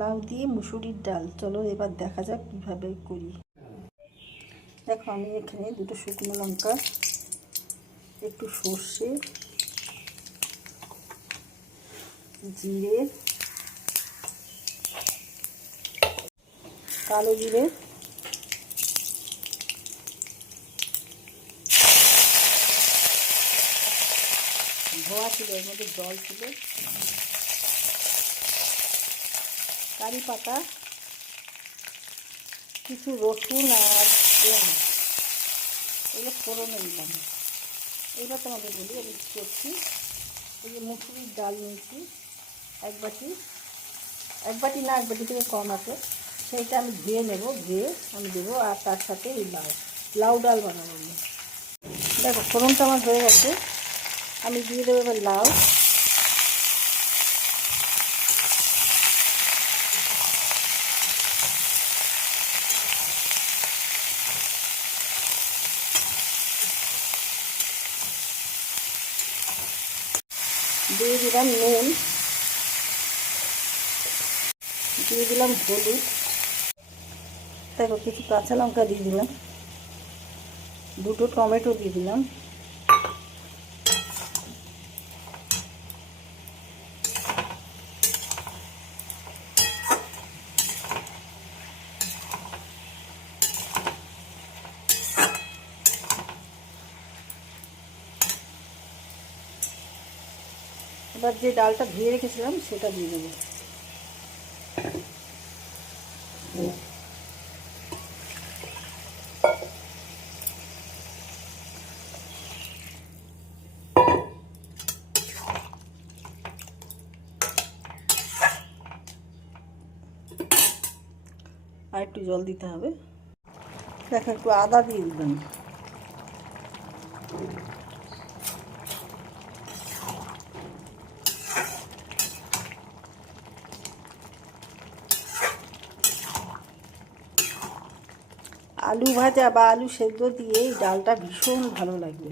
লাউ দিয়ে মুসুরির ডাল। চলো এবার দেখা যাক কীভাবে করি। দেখো আমি এখানে দুটো শুকনো লঙ্কা, একটু সর্ষে, জিরে, কালো জিরে, ধোয়া ছিল, এর মধ্যে জল ছিল, কারি পাতা, কিছু রসুন আর পেঁয়াজ, এগুলো ফোড়নে দিলাম। এইবার তোমাদের বলি আমি কী করছি। এই যে মুসুরির ডাল নিয়েছি এক বাটি না, এক বাটি থেকে কম আছে, সেইটা আমি ধুয়ে নেব, ধুয়ে আমি দেবো। আর তার সাথে এই লাউ ডাল বানাবো আমি। দেখো ফোড়নটা আমার হয়ে গেছে, আমি দিয়ে দেবো এবার লাউ। দিয়ে দিলাম নুন, দিয়ে দিলাম হলুদ, দেখো কিছু কাঁচা লঙ্কা দিয়ে দিলাম, দুটো টমেটো দিয়ে দিলাম, এবার যে ডালটা ধুয়ে রেখেছিলাম সেটা দিয়ে দেবো। আর একটু জল দিতে হবে। দেখো একটু আদা দিয়ে দিলাম। আলু ভাজা বা আলু সেদ্ধ দিয়ে এই ডালটা ভীষণ ভালো লাগবে,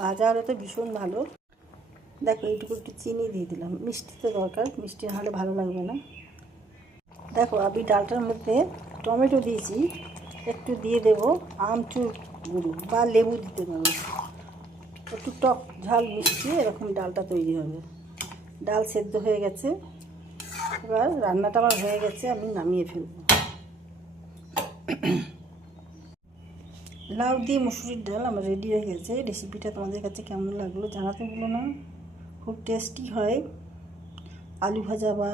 ভাজা হলে তো ভীষণ ভালো। দেখো এইটুকু একটু চিনি দিয়ে দিলাম, মিষ্টি তো দরকার, মিষ্টি না হলে ভালো লাগবে না। দেখো আমি ডালটার মধ্যে টমেটো দিয়েছি, একটু দিয়ে দেবো আমচুর গুঁড়ো বা লেবু দিতে পারো, একটু টক ঝাল মিষ্টি এরকম ডালটা তৈরি হবে। ডাল সেদ্ধ হয়ে গেছে, এবার রান্নাটা আমার হয়ে গেছে, আমি নামিয়ে ফেলব। লাউ দিয়ে মুসুরির ডাল আমার রেডি হয়ে গেছে। রেসিপিটা তোমাদের কাছে কেমন লাগলো জানাতে ভুলো না। খুব টেস্টি হয়। আলু ভাজা বা